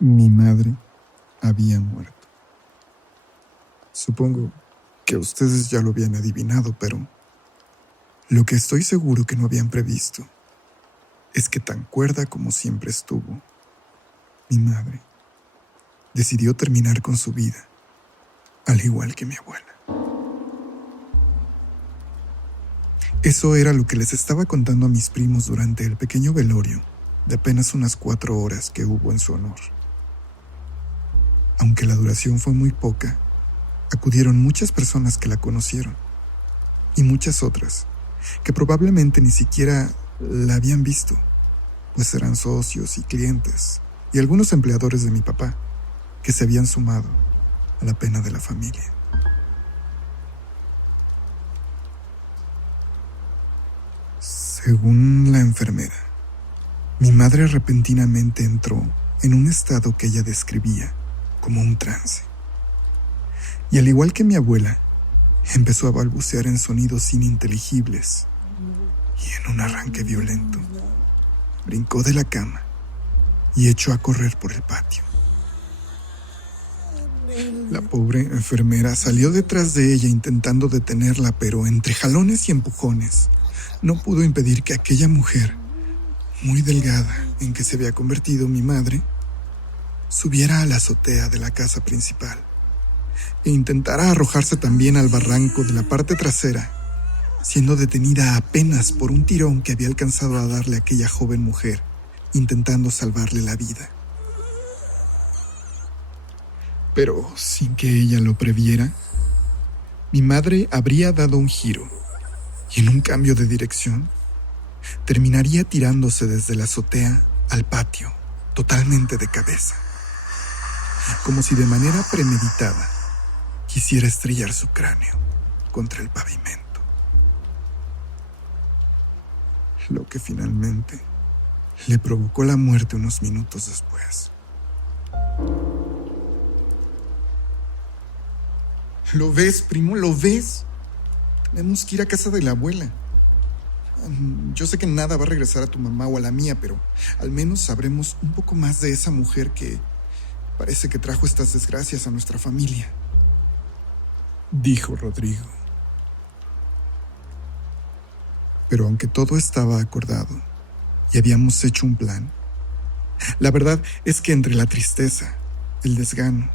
Mi madre había muerto. Supongo que ustedes ya lo habían adivinado, pero lo que estoy seguro que no habían previsto es que tan cuerda como siempre estuvo, mi madre decidió terminar con su vida, al igual que mi abuela. Eso era lo que les estaba contando a mis primos durante el pequeño velorio de apenas unas 4 horas que hubo en su honor. Aunque la duración fue muy poca, acudieron muchas personas que la conocieron y muchas otras que probablemente ni siquiera la habían visto, pues eran socios y clientes y algunos empleadores de mi papá que se habían sumado a la pena de la familia. Según la enfermera, mi madre repentinamente entró en un estado que ella describía como un trance. Y al igual que mi abuela, empezó a balbucear en sonidos ininteligibles y en un arranque violento, brincó de la cama y echó a correr por el patio. La pobre enfermera salió detrás de ella intentando detenerla, pero entre jalones y empujones no pudo impedir que aquella mujer, muy delgada en que se había convertido mi madre, subiera a la azotea de la casa principal e intentara arrojarse también al barranco de la parte trasera, siendo detenida apenas por un tirón que había alcanzado a darle a aquella joven mujer, intentando salvarle la vida. Pero sin que ella lo previera, mi madre habría dado un giro y en un cambio de dirección, terminaría tirándose desde la azotea al patio, totalmente de cabeza, como si de manera premeditada quisiera estrellar su cráneo contra el pavimento. Lo que finalmente le provocó la muerte unos minutos después. ¿Lo ves, primo? ¿Lo ves? Tenemos que ir a casa de la abuela. Yo sé que nada va a regresar a tu mamá o a la mía, pero al menos sabremos un poco más de esa mujer que parece que trajo estas desgracias a nuestra familia, dijo Rodrigo. Pero aunque todo estaba acordado y habíamos hecho un plan, la verdad es que entre la tristeza, el desgano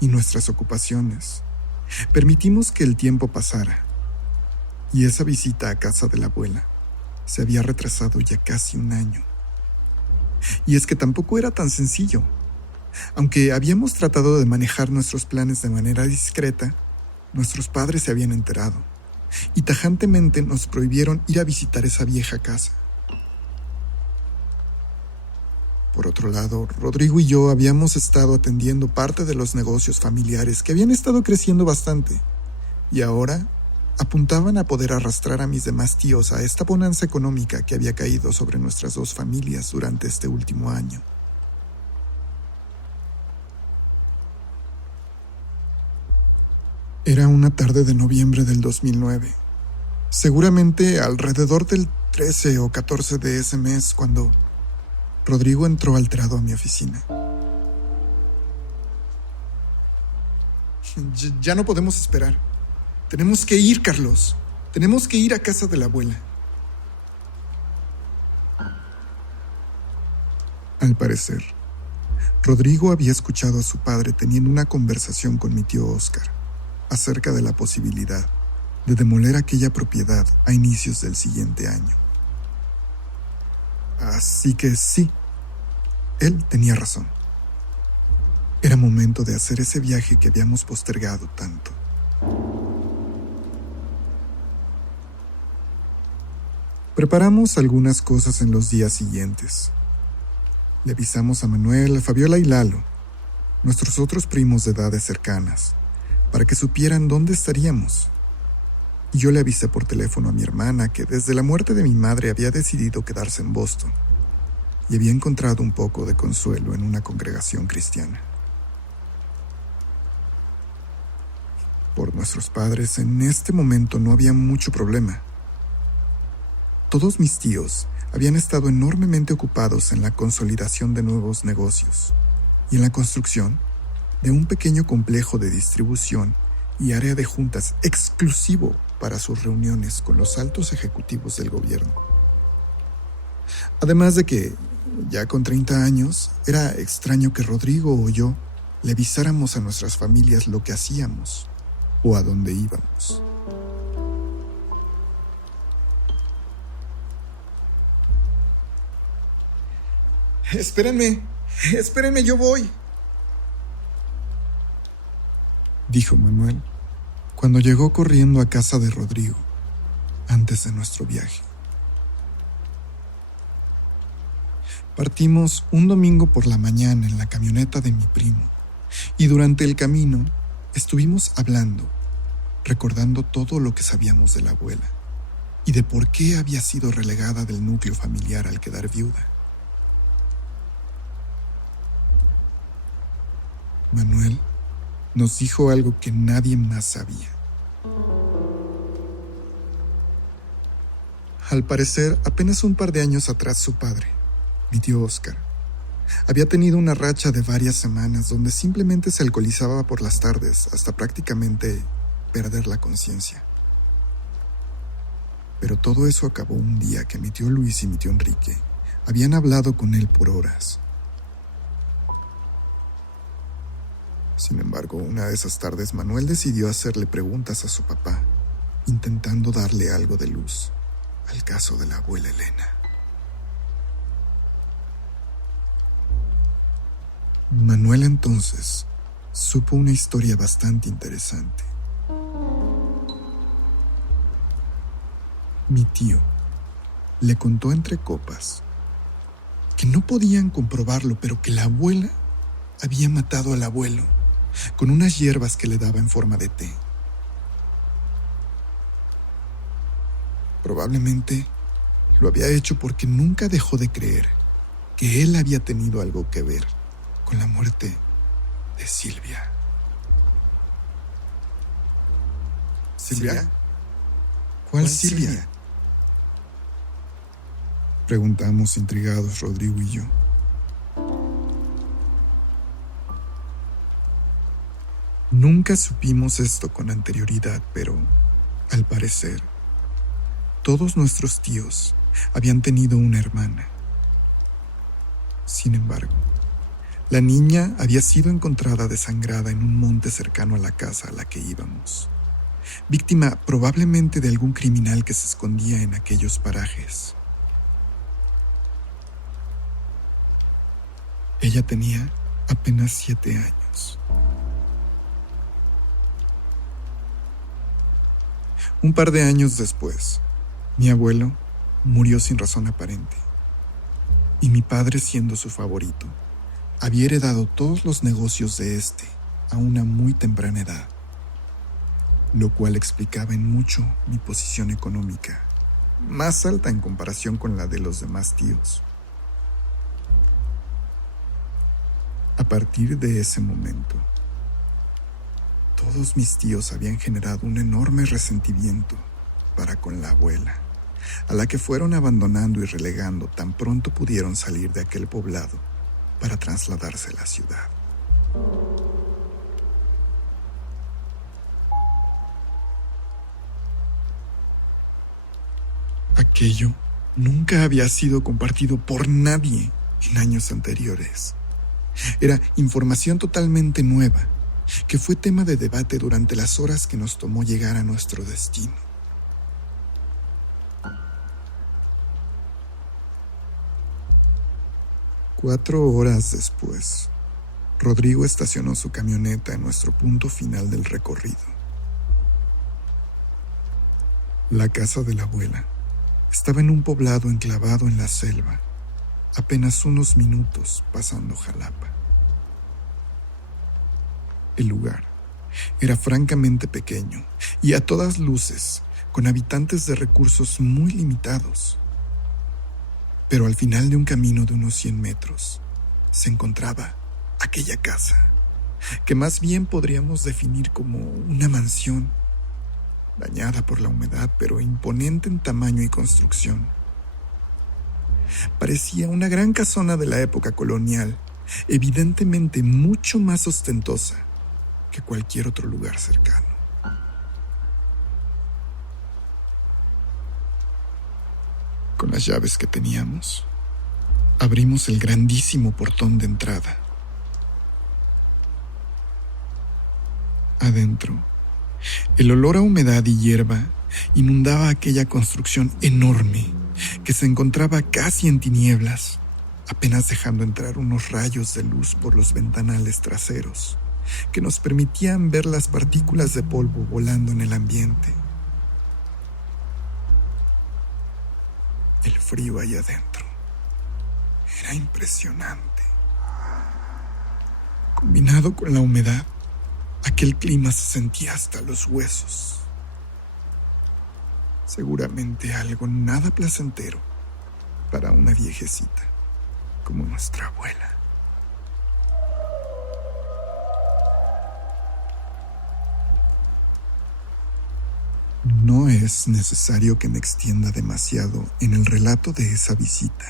y nuestras ocupaciones, permitimos que el tiempo pasara. Y esa visita a casa de la abuela se había retrasado ya casi un año. Y es que tampoco era tan sencillo. Aunque habíamos tratado de manejar nuestros planes de manera discreta, nuestros padres se habían enterado y tajantemente nos prohibieron ir a visitar esa vieja casa. Por otro lado, Rodrigo y yo habíamos estado atendiendo parte de los negocios familiares que habían estado creciendo bastante y ahora apuntaban a poder arrastrar a mis demás tíos a esta bonanza económica que había caído sobre nuestras dos familias durante este último año. Era una tarde de noviembre del 2009, seguramente alrededor del 13 o 14 de ese mes, cuando Rodrigo entró alterado a mi oficina. Ya no podemos esperar. Tenemos que ir, Carlos. Tenemos que ir a casa de la abuela. Al parecer, Rodrigo había escuchado a su padre teniendo una conversación con mi tío Oscar acerca de la posibilidad de demoler aquella propiedad a inicios del siguiente año. Así que sí, él tenía razón. Era momento de hacer ese viaje que habíamos postergado tanto. Preparamos algunas cosas en los días siguientes. Le avisamos a Manuel, a Fabiola y Lalo, nuestros otros primos de edades cercanas, para que supieran dónde estaríamos. Y yo le avisé por teléfono a mi hermana que desde la muerte de mi madre había decidido quedarse en Boston y había encontrado un poco de consuelo en una congregación cristiana. Por nuestros padres, en este momento no había mucho problema. Todos mis tíos habían estado enormemente ocupados en la consolidación de nuevos negocios, y en la construcción de un pequeño complejo de distribución y área de juntas exclusivo para sus reuniones con los altos ejecutivos del gobierno. Además de que, ya con 30 años, era extraño que Rodrigo o yo le avisáramos a nuestras familias lo que hacíamos o a dónde íbamos. Espérenme, yo voy, dijo Manuel cuando llegó corriendo a casa de Rodrigo antes de nuestro viaje. Partimos un domingo por la mañana en la camioneta de mi primo y durante el camino estuvimos hablando, recordando todo lo que sabíamos de la abuela y de por qué había sido relegada del núcleo familiar al quedar viuda. Manuel nos dijo algo que nadie más sabía. Al parecer, apenas un par de años atrás su padre, mi tío Oscar, había tenido una racha de varias semanas donde simplemente se alcoholizaba por las tardes hasta prácticamente perder la conciencia. Pero todo eso acabó un día que mi tío Luis y mi tío Enrique habían hablado con él por horas. Sin embargo, una de esas tardes Manuel decidió hacerle preguntas a su papá, intentando darle algo de luz al caso de la abuela Elena. Manuel entonces supo una historia bastante interesante. Mi tío le contó entre copas que no podían comprobarlo, pero que la abuela había matado al abuelo con unas hierbas que le daba en forma de té. Probablemente lo había hecho porque nunca dejó de creer que él había tenido algo que ver con la muerte de Silvia. ¿Silvia? ¿Cuál Silvia? Preguntamos intrigados Rodrigo y yo. Nunca supimos esto con anterioridad, pero, al parecer, todos nuestros tíos habían tenido una hermana. Sin embargo, la niña había sido encontrada desangrada en un monte cercano a la casa a la que íbamos, víctima probablemente de algún criminal que se escondía en aquellos parajes. Ella tenía apenas 7 años. Un par de años después, mi abuelo murió sin razón aparente, y mi padre, siendo su favorito, había heredado todos los negocios de este a una muy temprana edad, lo cual explicaba en mucho mi posición económica, más alta en comparación con la de los demás tíos. A partir de ese momento, todos mis tíos habían generado un enorme resentimiento para con la abuela, a la que fueron abandonando y relegando tan pronto pudieron salir de aquel poblado para trasladarse a la ciudad. Aquello nunca había sido compartido por nadie en años anteriores. Era información totalmente nueva, que fue tema de debate durante las horas que nos tomó llegar a nuestro destino. Cuatro horas después, Rodrigo estacionó su camioneta en nuestro punto final del recorrido. La casa de la abuela estaba en un poblado enclavado en la selva, apenas unos minutos pasando Jalapa. El lugar era francamente pequeño y a todas luces con habitantes de recursos muy limitados. Pero al final de un camino de unos 100 metros se encontraba aquella casa, que más bien podríamos definir como una mansión, dañada por la humedad pero imponente en tamaño y construcción. Parecía una gran casona de la época colonial, evidentemente mucho más ostentosa que cualquier otro lugar cercano. Con las llaves que teníamos, abrimos el grandísimo portón de entrada. Adentro, el olor a humedad y hierba inundaba aquella construcción enorme que se encontraba casi en tinieblas, apenas dejando entrar unos rayos de luz por los ventanales traseros que nos permitían ver las partículas de polvo volando en el ambiente. El frío ahí adentro era impresionante. Combinado con la humedad, aquel clima se sentía hasta los huesos. Seguramente algo nada placentero para una viejecita como nuestra abuela. No es necesario que me extienda demasiado en el relato de esa visita.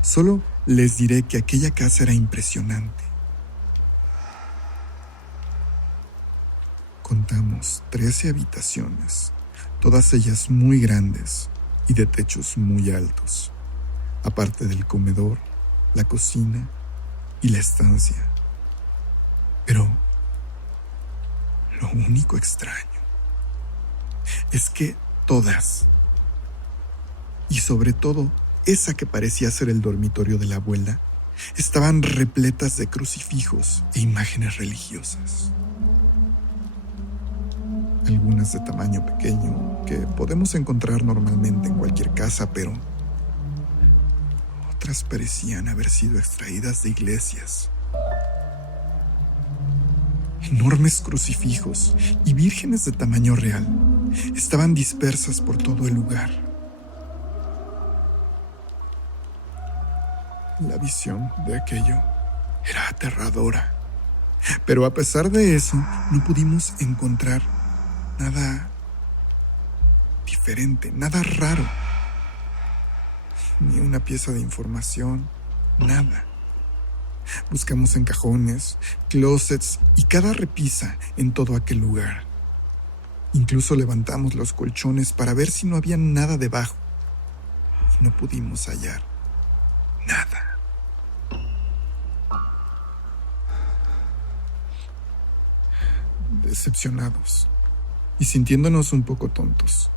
Solo les diré que aquella casa era impresionante. Contamos 13 habitaciones, todas ellas muy grandes y de techos muy altos, aparte del comedor, la cocina y la estancia. Pero lo único extraño es que todas, y sobre todo esa que parecía ser el dormitorio de la abuela, estaban repletas de crucifijos e imágenes religiosas. Algunas de tamaño pequeño que podemos encontrar normalmente en cualquier casa, pero otras parecían haber sido extraídas de iglesias. Enormes crucifijos y vírgenes de tamaño real estaban dispersas por todo el lugar. La visión de aquello era aterradora, pero a pesar de eso no pudimos encontrar nada diferente, nada raro, ni una pieza de información, nada. Buscamos en cajones, closets y cada repisa en todo aquel lugar. Incluso levantamos los colchones para ver si no había nada debajo. Y no pudimos hallar nada. Decepcionados y sintiéndonos un poco tontos,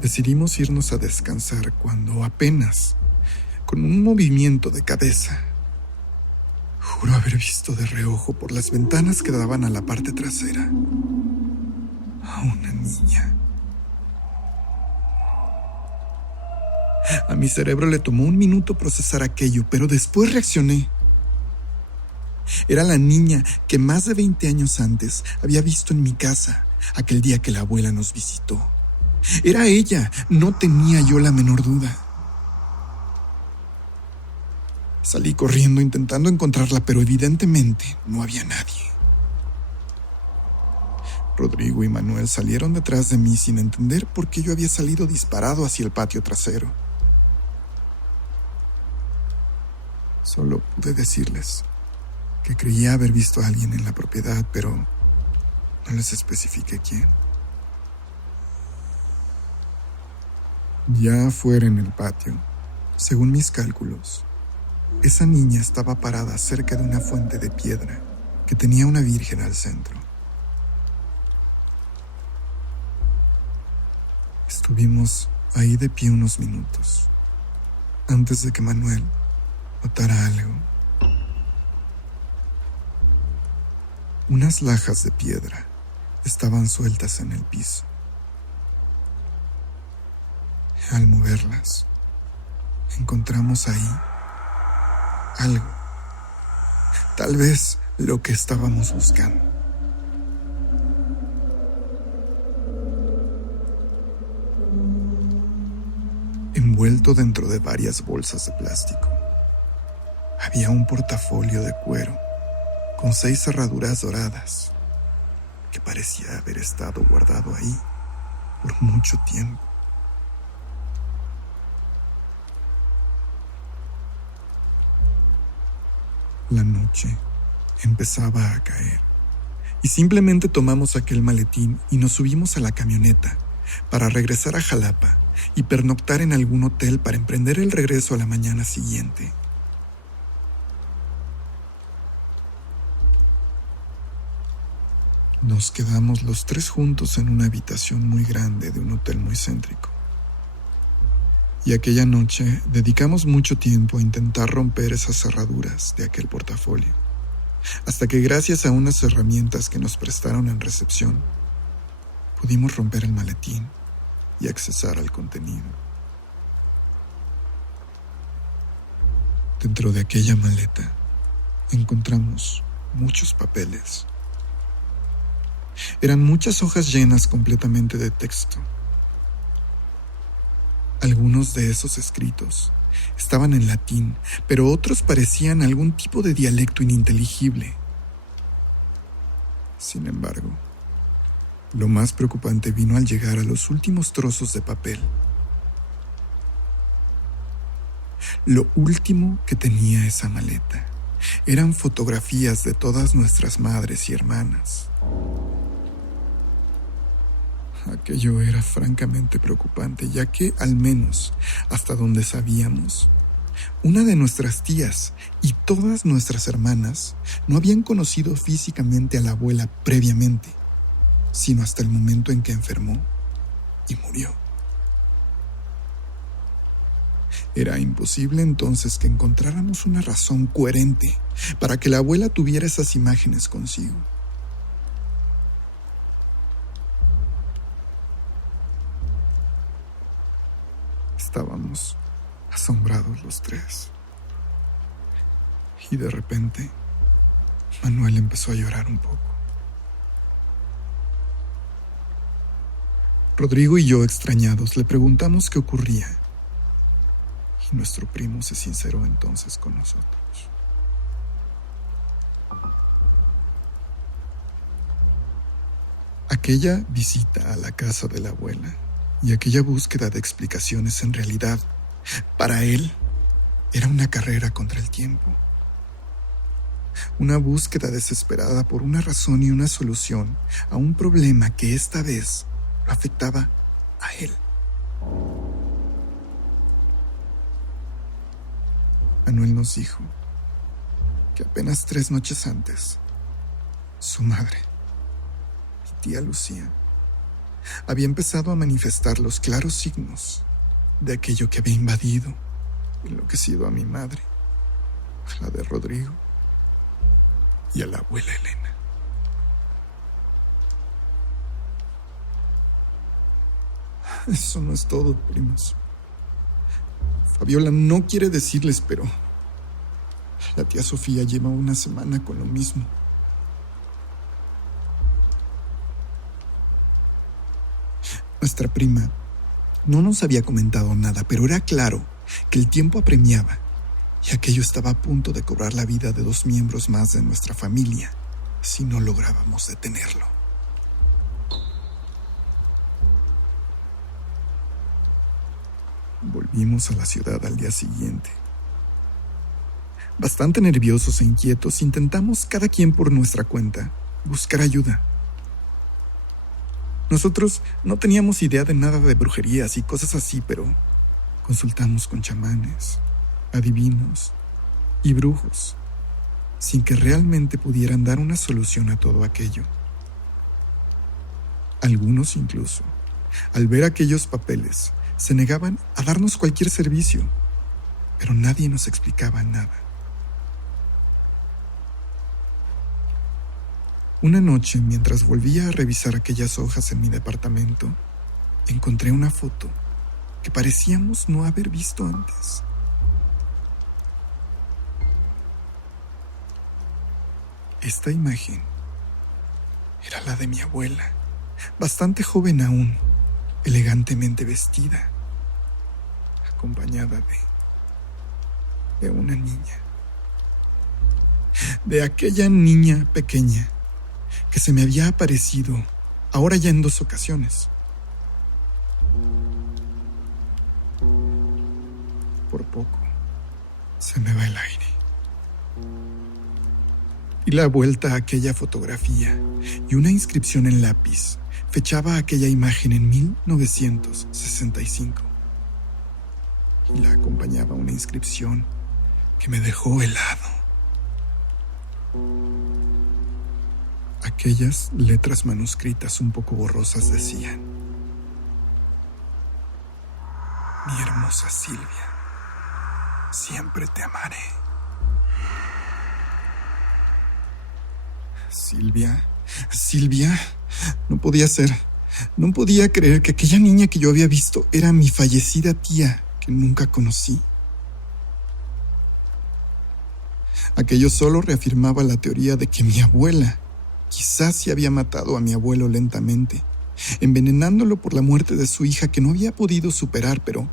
decidimos irnos a descansar cuando apenas, con un movimiento de cabeza, juro haber visto de reojo por las ventanas que daban a la parte trasera a una niña. A mi cerebro le tomó un minuto procesar aquello, pero después reaccioné. Era la niña que más de 20 años antes había visto en mi casa aquel día que la abuela nos visitó. Era ella, no tenía yo la menor duda. Salí corriendo intentando encontrarla, pero evidentemente no había nadie. Rodrigo y Manuel salieron detrás de mí sin entender por qué yo había salido disparado hacia el patio trasero. Solo pude decirles que creía haber visto a alguien en la propiedad, pero no les especifiqué quién. Ya afuera en el patio, según mis cálculos, esa niña estaba parada cerca de una fuente de piedra que tenía una virgen al centro. Estuvimos ahí de pie unos minutos, antes de que Manuel notara algo. Unas lajas de piedra estaban sueltas en el piso. Al moverlas, encontramos ahí algo, tal vez lo que estábamos buscando. Envuelto dentro de varias bolsas de plástico, había un portafolio de cuero con 6 cerraduras doradas que parecía haber estado guardado ahí por mucho tiempo. La noche empezaba a caer y simplemente tomamos aquel maletín y nos subimos a la camioneta para regresar a Jalapa y pernoctar en algún hotel para emprender el regreso a la mañana siguiente. Nos quedamos los tres juntos en una habitación muy grande de un hotel muy céntrico. Y aquella noche dedicamos mucho tiempo a intentar romper esas cerraduras de aquel portafolio, hasta que gracias a unas herramientas que nos prestaron en recepción, pudimos romper el maletín y accesar al contenido. Dentro de aquella maleta encontramos muchos papeles. Eran muchas hojas llenas completamente de texto. Algunos de esos escritos estaban en latín, pero otros parecían algún tipo de dialecto ininteligible. Sin embargo, lo más preocupante vino al llegar a los últimos trozos de papel. Lo último que tenía esa maleta eran fotografías de todas nuestras madres y hermanas. Aquello era francamente preocupante, ya que, al menos hasta donde sabíamos, una de nuestras tías y todas nuestras hermanas no habían conocido físicamente a la abuela previamente, sino hasta el momento en que enfermó y murió. Era imposible entonces que encontráramos una razón coherente para que la abuela tuviera esas imágenes consigo. Estábamos asombrados los tres. Y de repente, Manuel empezó a llorar un poco. Rodrigo y yo, extrañados, le preguntamos qué ocurría. Y nuestro primo se sinceró entonces con nosotros. Aquella visita a la casa de la abuela y aquella búsqueda de explicaciones en realidad, para él, era una carrera contra el tiempo. Una búsqueda desesperada por una razón y una solución a un problema que esta vez lo afectaba a él. Manuel nos dijo que apenas 3 noches antes, su madre, mi tía Lucía, había empezado a manifestar los claros signos de aquello que había invadido y enloquecido a mi madre, a la de Rodrigo y a la abuela Elena. Eso no es todo, primos. Fabiola no quiere decirles, pero la tía Sofía lleva una semana con lo mismo. Nuestra prima no nos había comentado nada, pero era claro que el tiempo apremiaba y aquello estaba a punto de cobrar la vida de 2 miembros más de nuestra familia si no lográbamos detenerlo. Volvimos a la ciudad al día siguiente. Bastante nerviosos e inquietos, intentamos cada quien por nuestra cuenta buscar ayuda. Nosotros no teníamos idea de nada de brujerías y cosas así, pero consultamos con chamanes, adivinos y brujos, sin que realmente pudieran dar una solución a todo aquello. Algunos incluso, al ver aquellos papeles, se negaban a darnos cualquier servicio, pero nadie nos explicaba nada. Una noche, mientras volvía a revisar aquellas hojas en mi departamento, encontré una foto que parecíamos no haber visto antes. Esta imagen era la de mi abuela, bastante joven aún, elegantemente vestida, acompañada de una niña. De aquella niña pequeña que se me había aparecido ahora ya en 2 ocasiones. Por poco se me va el aire. Di la vuelta a aquella fotografía y una inscripción en lápiz fechaba aquella imagen en 1965. Y la acompañaba una inscripción que me dejó helado. Aquellas letras manuscritas un poco borrosas decían: mi hermosa Silvia, siempre te amaré. Silvia, no podía ser. No podía creer que aquella niña que yo había visto era mi fallecida tía que nunca conocí. Aquello solo reafirmaba la teoría de que mi abuela quizás se había matado a mi abuelo lentamente, envenenándolo por la muerte de su hija que no había podido superar, pero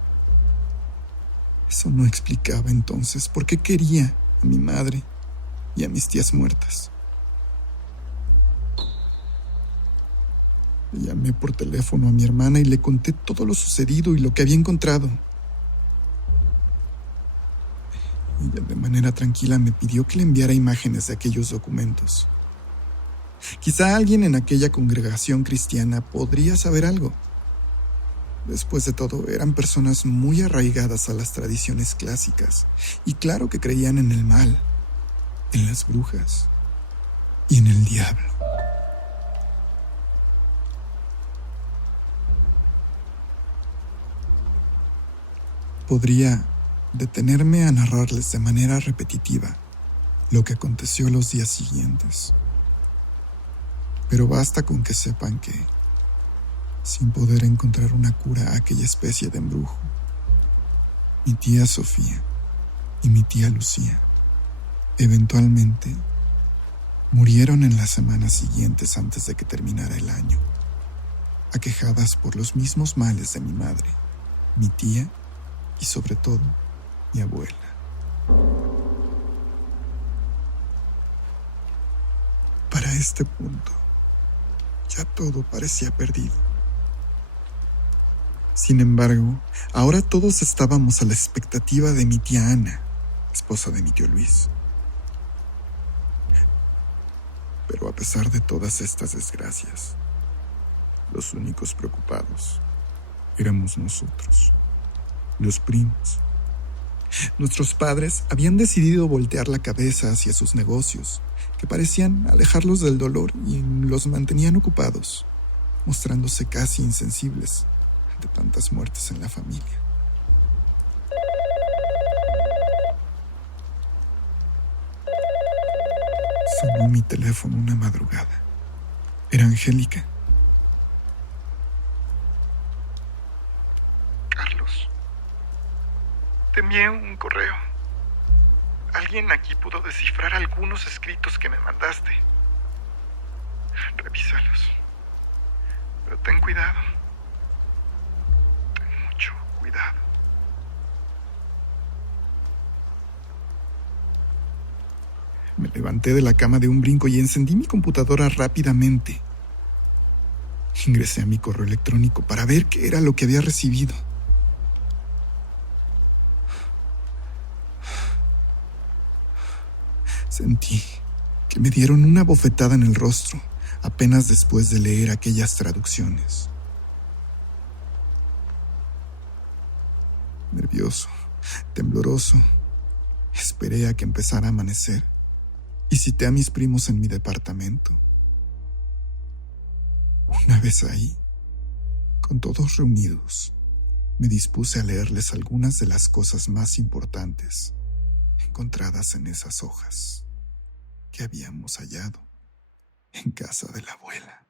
eso no explicaba entonces por qué quería a mi madre y a mis tías muertas. Le llamé por teléfono a mi hermana y le conté todo lo sucedido y lo que había encontrado. Ella de manera tranquila me pidió que le enviara imágenes de aquellos documentos. Quizá alguien en aquella congregación cristiana podría saber algo. Después de todo, eran personas muy arraigadas a las tradiciones clásicas y claro que creían en el mal, en las brujas y en el diablo. Podría detenerme a narrarles de manera repetitiva lo que aconteció los días siguientes. Pero basta con que sepan que, sin poder encontrar una cura a aquella especie de embrujo, mi tía Sofía y mi tía Lucía eventualmente murieron en las semanas siguientes antes de que terminara el año, aquejadas por los mismos males de mi madre, mi tía y sobre todo mi abuela. Para este punto, ya todo parecía perdido. Sin embargo, ahora todos estábamos a la expectativa de mi tía Ana, esposa de mi tío Luis. Pero a pesar de todas estas desgracias, los únicos preocupados éramos nosotros, los primos. Nuestros padres habían decidido voltear la cabeza hacia sus negocios, que parecían alejarlos del dolor y los mantenían ocupados, mostrándose casi insensibles ante tantas muertes en la familia. Sonó mi teléfono una madrugada. Era Angélica. Carlos, te envié un correo. Alguien aquí pudo descifrar algunos escritos que me mandaste. Revísalos. Pero ten cuidado. Ten mucho cuidado. Me levanté de la cama de un brinco y encendí mi computadora rápidamente. Ingresé a mi correo electrónico para ver qué era lo que había recibido. Sentí que me dieron una bofetada en el rostro apenas después de leer aquellas traducciones. Nervioso, tembloroso, esperé a que empezara a amanecer y cité a mis primos en mi departamento. Una vez ahí, con todos reunidos, me dispuse a leerles algunas de las cosas más importantes encontradas en esas hojas que habíamos hallado en casa de la abuela.